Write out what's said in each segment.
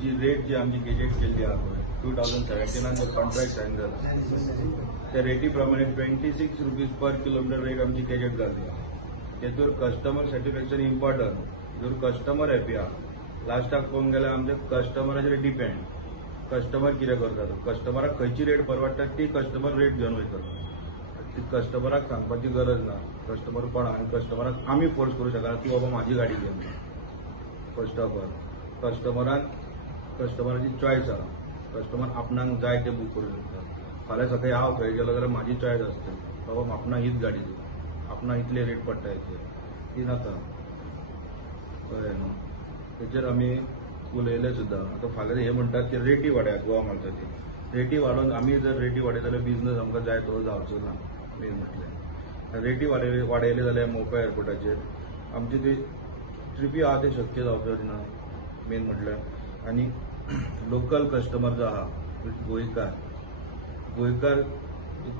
जी rate जी आमची gazette केल्ली आहा 2017 जो कॉन्ट्रॅक्ट सायन जाला त्या रेटी प्रमाणे 26 रुपीज पर किलोमीटर रेट आमची गेजेट जाली. तेतूर कस्टमर सॅटिस्फॅक्शन इम्पॉर्टंट. जर कस्टमर हॅपी आहा लास्टाक पळोवंक गेल्यार आमच्या कस्टमराचेर डिपेंड. कस्टमर कितें करता कस्टमराक खंयची रेट परवडटा ती कस्टमर रेट घेवन वयता. ती कस्टमराक सांगपाची गरज ना. कस्टमर कोण आहा आनी कस्टमराक आमी फोर्स करूं शकना तूं बाबा म्हाजी गाडी घे. फर्स्ट ऑफ ऑल कस्टमराची चॉयस आहा. कस्टमर आपणाक जाय ते बूक करूं शकता. फाल्यां सकाळी हांव खंय गेलो जाल्यार म्हाजी चॉयस आसता बाबा आपणाक हीच गाडी दी, आपणाक इतले रेट पडटा हेचे ती नाका. कळ्ळें न्हू. तेचेर आमी उलयले सुद्दां. आतां फाल्यां हे म्हणटात की रेटी वाडयात गोवा मार्केटाची. रेटी वाडोवन आमी जर रेटी वाडयत जाल्यार बिझनस आमकां जाय तो जावचो ना. मेन म्हटल्यार रेटी वाडयले जाल्यार मोपा एअरपोर्टाचेर आमची ती ट्रिपी आहा ते शक्य जावच्यो ना. मेन म्हटल्यार आनी लोकल कस्टमर जो आहा गोंयकार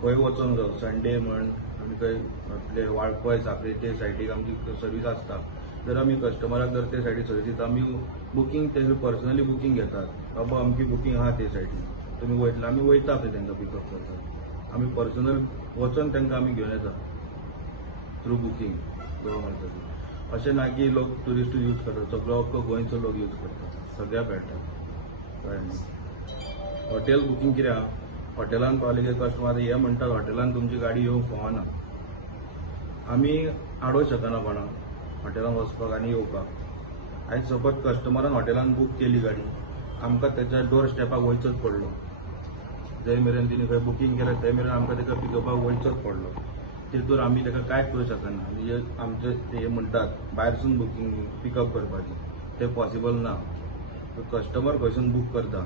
खंय वचोंक जाय संडे म्हण आनी खंय आपले वाळपय साखळे ते सायडीक आमची सर्वीस आसता. जर आमी कस्टमराक जर ते सायडीक सर्वीस दिता आमी बुकींग तेजे पर्सनली बुकींग घेतात. बाबा आमची बुकींग आहा ते सायडीक तुमी वयतले आमी वयता पळय तांकां पिकअप करतात. आमी पर्सनल वचोन तांकां आमी घेवन येता थ्रू बुकींग गोवा मार्केटाची. अशें ना की लोक ट्युरिस्ट यूज करतात. सगळो अख्खो गोंयचो लोक यूज करतात. सगळ्या पेटतात. कळ्ळें न्ही. हॉटेल बुकींग कितें आहा हॉटेलान पावले की कस्टमर हे म्हणटात हॉटेलान तुमची गाडी येवंक फावना. आमी आडोवंक शकना कोणाक हॉटेलान वचपाक आनी येवपाक. आयज सपोज कस्टमरान हॉटेलान बूक केली गाडी आमकां त्याच्या डोर स्टेपाक वयचोच पडलो. जंय मेरेन तिणें खंय बुकींग केलें थंय मेरेन आमकां ताका पिकअपाक वयचोच पडलो. तितूर आमी ताका कांयच करूं शकना. म्हणजे आमचे ते म्हणटात भायरसून बुकींग पिकअप करपाची ते पॉसिबल ना. कस्टमर खंयसून बूक करता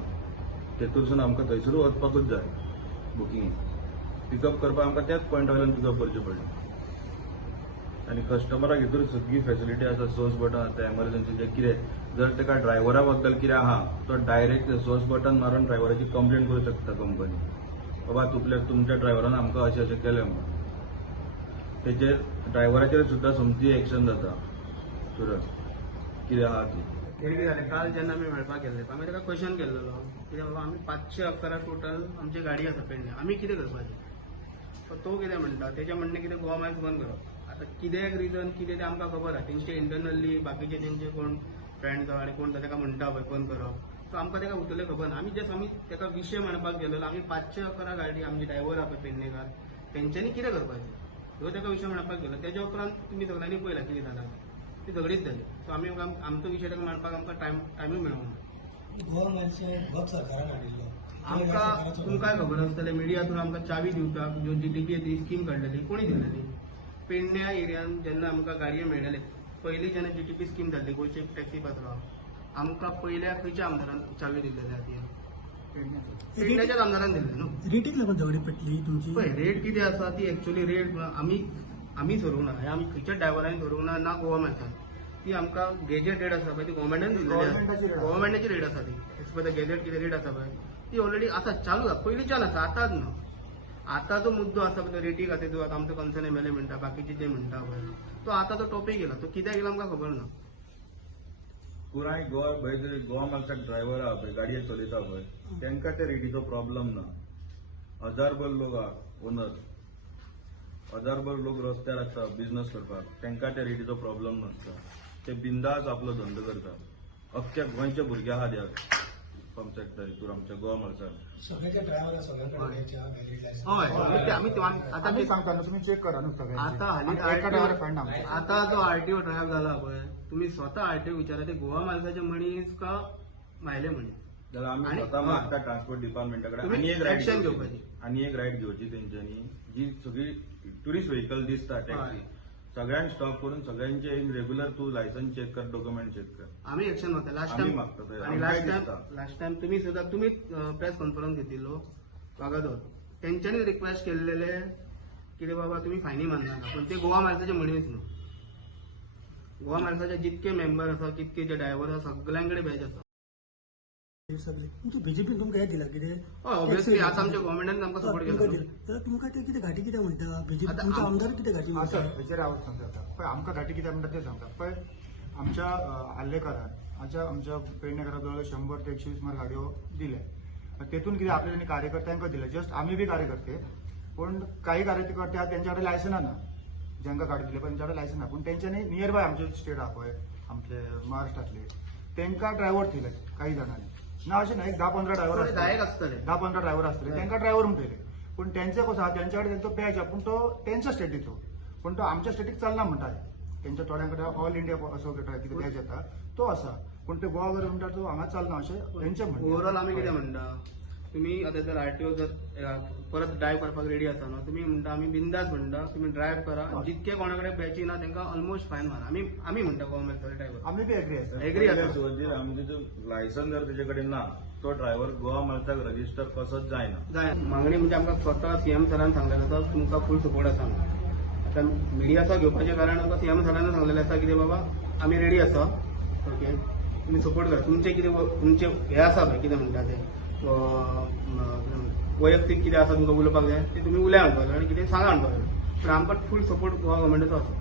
तेतूरसून आमकां थंयसर वचपाकूच जाय. बुकींग पिकअप करपाक आमकां त्याच पॉयंटा वयल्यान पिकअप करचें पडलें. आनी कस्टमराक हितूर सगळी फॅसिलिटी आसा. सोर्स बटन आसा एमर्जन्सीचे कितें जर ताका ड्रायव्हरा बद्दल कितें आहा तो डायरेक्ट सोर्स बटन मारून ड्रायव्हराची कंप्लेंट करूं शकता कंपनी. बाबा तुमच्या ड्रायव्हरान आमकां अशें अशें केलें म्हणून. तेचेर ड्रायव्हराचेर सुद्दां समजी एक्शन जाता तुरंत कितें आहा ती. कितें जालें काल जेन्ना आमी मेळपाक गेल्ले आमी ताका क्वेश्चन केल्लो कित्याक बाबा आमी 511 टोटल आमची गाडी आसा पेडणे आमी कितें करपाचें. तो कितें म्हणटा तेजें म्हणणें कितें गोवा मार्क्स बंद करप. आतां कित्याक रिजन कितें तें आमकां खबर आहा. तेंचे इंटरनली बाकीचे तेंचे कोण फ्रेंड्स आहा आनी कोण ताका म्हणटा पळय बंद करप सो आमकां ताका उतरलें खबर ना. आमी जस्ट आमी ताका विशय म्हणपाक गेलो आमी 511 गाडी आमची ड्रायव्हर आहा पळय पेडणेकार तेंच्यांनी कितें करपाचें ह्यो ताका विशय म्हणपाक गेलो. तेज्या उपरांत तुमी सगळ्यांनी पळयलां कितें जालां ती झगडीच जाली. सो आमी आमचो विशय ताका मांडपाक आमकां टायमूय मेळोंक ना. आमकां तुमकांय खबर आसतलें मिडिया थ्रू आमकां चावी दिवपाक ज्यो जीटीपी ती स्कीम काडलेली कोणी दिलेली पेडण्या एरियान जेन्ना आमकां गाडयो मेळ्ळेले पयलीं जेन्ना जीटीपी स्कीम जाल्ली गोंयचे टॅक्सी पात्र आमकां पयल्या खंयच्या आमदारान चावी दिल्लेली ती पेडण्याच्याच आमदारान दिल्ली न्हू. रेटीक लागून झगडी पडली तुमची. पळय रेट कितें आसा ती एक्चुअली रेट आमी सोरूंक ना हे आमी खंयच्याच ड्रायव्हरांनी सोरूंक ना गोवा मेळटा. ती आमकां गेजेट रेट आसा पळय ती गव्हर्मेंटान दिल्ली गव्हर्मेंटाची रेट आसा ती एज पर द गेजेट कितें रेट आसा पळय ती ऑलरेडी आसा चालू आसा पयलींच्यान आसा आतांच न्हू. आतांचो मुद्दो आसा पळय रेटी खातीर तूं आतां आमचो कन्सर्न एमएलए म्हणटा बाकीचे जे म्हणटा पळय तो आतांचो टॉपीक येयला तो कित्याक येयला आमकां खबर ना. पुराय गोवा खंय तरी गोवा मार्केटाक ड्रायव्हर आहा पळय गाडये चलयता पळय तांकां त्या रेटीचो प्रॉब्लम ना. हजारभर लोक आहा ओनर 1000भर लोक रस्त्यार आसता बिझनस करपाक तांकां त्या रेटीचो प्रॉब्लम नासता. ते बिंदास आपलो धंदो करतात. अख्ख्या गोंयच्या भुरग्या आहा त्या पंप सेक्टर हितूर आमच्या गोवा मार्केटाक सगळ्याचे ड्रायव्हर सगळ्यांकडे हय आमी आतां सांगता न्हू तुमी चेक करा न्हू आतां हालीं आतां जो आरटीओ ड्रायव्ह जाला पळय तुमी स्वता आरटीओ विचारा ते गोवा मार्केटाचे मनीस का भायले मनीस जाल्यार आमी स्वता मागता ट्रान्सपोर्ट डिपार्टमेंटा कडेन आनी एक रायड घेवची तेंच्यांनी जी सगळी ट्युरिस्ट व्हेकल दिसता टॅक्सी सगळ्यांक स्टॉप करून सगळ्यांचे रेग्युलर तू लायसन्स चेक कर डॉक्युमेंट चेक कर. आम्ही एक्शन मागता लास्ट टाइम तुम्ही सुद्धा तुम्ही प्रेस कॉन्फरन्स घेतिल्लो वागादोर तेंच्यांनी रिक्वेस्ट केल्लेले कितें बाबा तुम्ही फायनी मारनाका पण ते गोवा मार्केटाचे मनीस न्हू. गोवा मार्केटाचे जितके मेंबर आसा तितके जे ड्रायव्हर आसा सगळ्यांकडे बॅच आसा. बीजेपी तुमकां हे दिला कितें हय ऑब्वियसली आता आमच्या गव्हर्मेंटान आमकां सपोर्ट केला तर तुमकां ते कितें घाटी कितें म्हणटा बीजेपी तुमचा आमदार कितें घाटी म्हणटा. असं हेचेर हांव सांगता पळय आमकां घाटी कितें म्हणटा तें सांगता पळय आमच्या आल्लेकारान आमच्या पेडणेकरांक जवळ 100 ते 120 मार गाडयो दिल्या. तेतून कितें आपल्या त्यांनी कार्यकर्त्यांक दिले. जस्ट आम्ही बी कार्यकर्ते, पण काही कार्यकर्ते आहा त्यांच्याकडे लायसना ना, ज्यांका गाडी दिले पण त्यांच्याकडे लायसन ना. पण त्यांच्यानी नियर बाय आमचे स्टेट आहा पळय आमचे महाराष्ट्रातले, त्यांना ड्रायव्हर ठेवले काही जणांनी. ना असे ना, एक 10-15 ड्रायव्हर डायरेक्ट असतले 10-15 ड्रायव्हर असतले, त्यांना ड्रायव्हर म्हणतले. पण त्यांचे कसं आहा, त्यांच्याकडे त्यांचा पॅच आहे, पण तो त्यांच्या स्टेटीचो, पण तो आमच्या स्टेटीक चलना म्हणतात. त्यांच्या थोड्यांकडे ऑल इंडिया असो कितें पॅच येता तो असा, पण ते गोवा वर म्हणटा तो हांगा चलना अशें त्यांचे म्हणणें. ओव्हरऑल आम्ही कितें म्हणटा, तुम्ही आता जर आरटीओ जर परत ड्रायव्ह करपाक रेडी आसा न्हू, तुम्ही म्हणटा आम्ही बिंदास म्हणटा तुम्ही ड्रायव्ह करा. जितके कोणाकडे बॅची ना त्यांना ऑलमोस्ट फायन मारा. आम्ही म्हणटा गव्हर्नमेंट ड्रायव्हर आम्ही बी एग्री आसा. एग्री आसा. सुवातेर आमी तिथं लायसन जर तेजे कडेन ना, तो ड्रायव्हर गोवा मालकाक रजिस्टर कसोच जायना. जाय मागणी म्हणजे आमकां स्वता सीएम सरान सांगलेलो आसा तुमकां फूल सपोर्ट आसा. आता मिडियाचा घेवपाचें कारण आमकां सीएम सरान सांगलेलें आसा कितें बाबा आमी रेडी आसा, ओके तुम्ही सपोर्ट करा. तुमचे कितें तुमचे हे आसा पळय कितें म्हणटा ते वैयक्तीक कितें आसा तुमकां उलोवपाक जाय ते तुम्ही उलय म्हणपाक जाय आनी कितें सांगा म्हणपाक जाय. पण आमकां फूल सपोर्ट गोवा गव्हर्मेंटाचो आसा.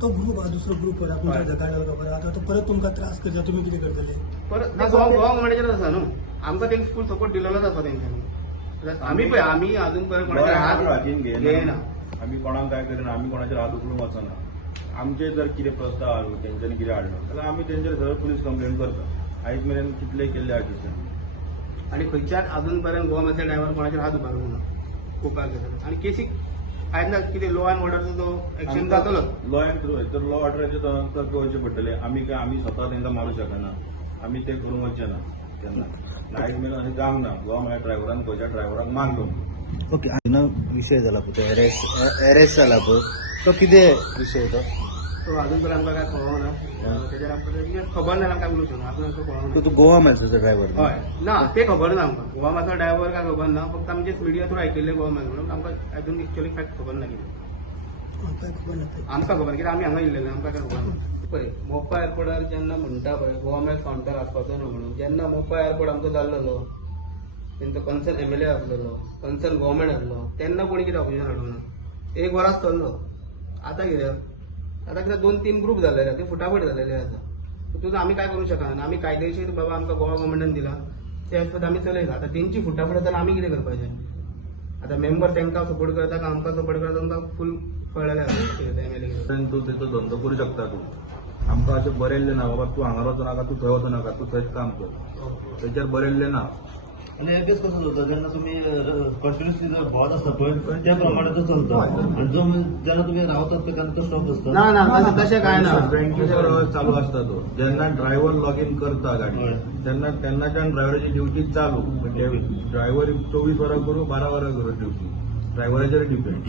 तो ग्रुप हा दुसरो ग्रुप करा तुमच्या जगाडवर खबर आता तो परत तुमकां त्रास करता तुम्ही कितें करतले? परत गोवा गव्हर्मेंटाचेर आसा न्हू, आमकां तेंका फूल सपोर्ट दिलेलोच आसा तेंच्यांनी. आमी पळय आमी अजून पर्यंत कोणाचे हात हातीन घेयना. आमी कोणाक काय करिना, आमी कोणाचेर हात उखलूंक वचना. आमचे जर कितें प्रस्ताव हाडलो तेंच्यांनी कितें हाडलो जाल्यार आमी तेंचेर सरळ पुलीस कंप्लेंट करता. आयज मेरेन कितले केल्ले आर्टिस्टांनी. आणि खंयच्याच अजून पर्यंत गोवामाच्या ड्रायव्हर कोणाचेर हात उबारूंक ना पोवपाक गेले. आणि केसीक आयज कितें लॉ अँड ऑर्डरचो जो एक्शन जातलो लॉ अँड थ्रू तर लॉ ऑर्डराचे तर्क वयचे पडटले. आमी स्वता तेंकां मारूं शकना, आमी ते करूंक वचचे ना तेन्ना. आयज मेरेन अशें जावंक ना गोवा म्हळ्यार ड्रायव्हरान खंयच्या ड्रायव्हराक मारलो. ओके, हांगा विषय जाला पळय तो अरेस्ट जाला पळय तो कितें विषय तो अजून पर्यंत आमकां काय कळोंक ना. तेजेर आमकां खबर ना आमकां उलोवंक शकना. आमकां कळोंक ना. तो गोवा मॅचचा ड्रायव्हर हय ना ते खबर ना आमकां. गोवा माचो ड्रायव्हर काय खबर ना. फक्त आमचे मिडिया थ्रू आयकिल्ले गोवा मॅच म्हणून आमकां अजून एक्चुअली फॅक्ट खबर ना कितें. काय खबर ना आमकां खबर कित्याक आमी हांगा येयल्लेले आमकां काय खबर ना. पळय मोपा एअरपोर्टार जेन्ना म्हणटा पळय गोवा मॅच कावंटर आसपाचो न्हू म्हणून, जेन्ना मोपा एअरपोर्ट आमचो जाल्लो तेंचो कन्सर्न एमएलए आसलेलो, कन्सर्न गव्हर्मेंट आसलो, तेन्ना कोणी कितें ऑपोजिशन हाडूंक ना. एक वरास चल्लो. आतां कितें 2-3 ग्रुप जाल्लेले ते फुटाफट जाल्लेले आसा. तुजो आमी काय करूंक शकना. आमी कायदेशीर बाबा आमकां गोवा गव्हर्मेंटान दिला ते एज पर आमी चलयता. आतां तेंची फुटाफट जाल्यार आमी कितें करपाचें. आतां मेंबर तेंकां सपोर्ट करता काय आमकां सपोर्ट करता आमकां फूल कळलेलें आसा एमएलए. तूं तेचो धंदो करूं शकता. तूं आमकां अशें बरयल्लें ना बाबा तूं हांगा वचूं नाका, तूं थंय वचूं नाका, तूं थंयच काम कर, तेचेर बरयल्लें ना. आणि एबीएस कसं होतं जेव्हा तुम्ही कंटिन्युअसली जर भोंवत असता पळय त्या प्रमाणे तो चलता. आणि जो जेन्ना तुम्ही रावतात पळय तेन्ना तो स्टॉप असतो. ना ना तशें काय ना. बँकेवर चालू असता तो. जेन्ना ड्रायव्हर लॉग इन करता गाडी तेन्नाच्यान ड्रायव्हराची ड्युटी चालू. म्हणजे ड्रायव्हर 24 वरां करूं 12 वरां करूं ड्युटी ड्रायव्हराचेर डिपेंड.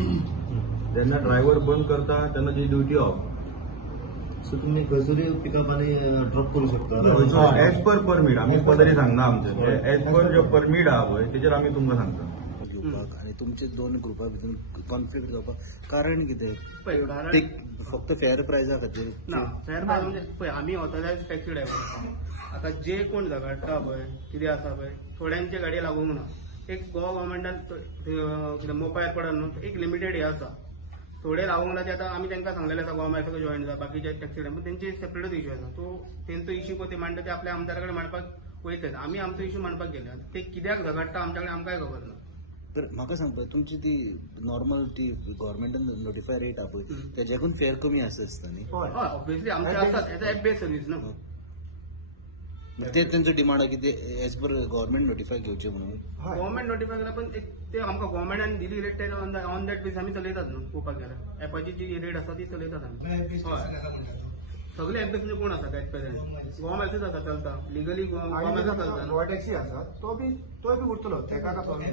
जेन्ना ड्रायव्हर बंद करता तेन्ना ती ड्युटी ऑफ. सो तुम्ही खंयसरूय पिकअप आणि ड्रॉप करू शकता. एज पर परमीट आमी पदरी सांगना आमचे. एज पर जो परमीट आहा पळय तेचेर आमी तुमकां सांगता. घेवपाक आणि तुमचे दोन ग्रुपा भितर कॉन्फ्लिक्ट जावपाक कारण कितें? पळय कारण ते फक्त फेअर प्रायजा खातीर ना फेअर प्रायस म्हणजे पळय आमी ऑथरायज टॅक्सी ड्रायव्हर. आता जे कोण झगडटा पळय कितें आसा पळय थोड्यांचे गाडये लागूंक ना. एक गोवा गव्हर्मेंटान मोपा एअरपोर्टार न्हू एक लिमिटेड हे आसा. थोडे रावूंक ना ते आतां आमी तेंकां सांगलेलें आसा गोवा मॅचो जॉईन जा बाकीचे टॅक्सी ड्रायव्हर तेंचे सेपरेटच इश्यू आसा. तो तेंचो इश्यू ते मांडटा ते आपल्या आमदारा कडेन मांडपाक वयतात. आमी आमचो इश्यू मांडपाक गेले. ते कित्याक झगडटा आमच्या कडेन आमकांय खबर ना. तर म्हाका सांग पळय तुमची ती नॉर्मल ती गव्हर्मेंटान नोटिफाय रेट आहा पळय तेज्याकून फेअर कमी आसा दिसता न्ही? हय ऑब्वियसली आमचे आसात. एज एप बेस्ड सर्वीस न्हू. ते तेंचो डिमांड आहा की ते एज पर गव्हर्मेंट नोटिफाय घेवचे म्हणून. गव्हर्मेंट नोटिफाय केला पण ते आमकां गव्हर्मेंटान दिली रेट ते ऑन दॅट बेस आमी चलयतात न्हू पळोवपाक गेल्यार. एपाची जी रेट आसा ती चलयतात आमी. हय सगळे एप बेस म्हणजे कोण आसा एट प्रेझेंट गोवा मॅचूच आसा चलता लिगली गोवा मॅच चलता. गोवा टॅक्सी आसा तो बी उरतलो तेका काय प्रॉब्लेम.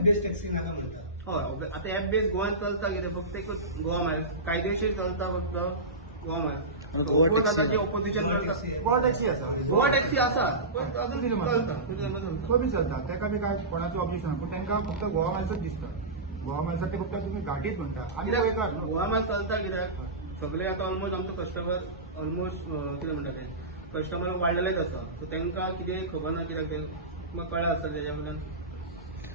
हय आता एप बेस गोवान चलता कितें फक्त एक गोवा मॅच कायदेशीर चलता फक्त गोवा मॅच. ऑपोजिशन चलता गोवा टॅक्सी आसा. गोवा टॅक्सी आसा पण अजून चलता तो बी चलता तेका बी काय कोणाचो ऑब्जेक्शन पण तांकां फक्त गोवा मॅचच दिसता. गोवा मॅचचा ते फक्त तुम्ही गाडीच म्हणटा आनी गोंयकार न्हू. गोवा मॅच चलता कित्याक सगळे आता ऑलमोस्ट आमचो कस्टमर ऑलमोस्ट कितें म्हणटा ते कस्टमर वाडलेलेच आसा. सो तांकां कितें खबर ना कित्याक ते म्हाका कळ्ळें आसतलें तेज्या बद्दल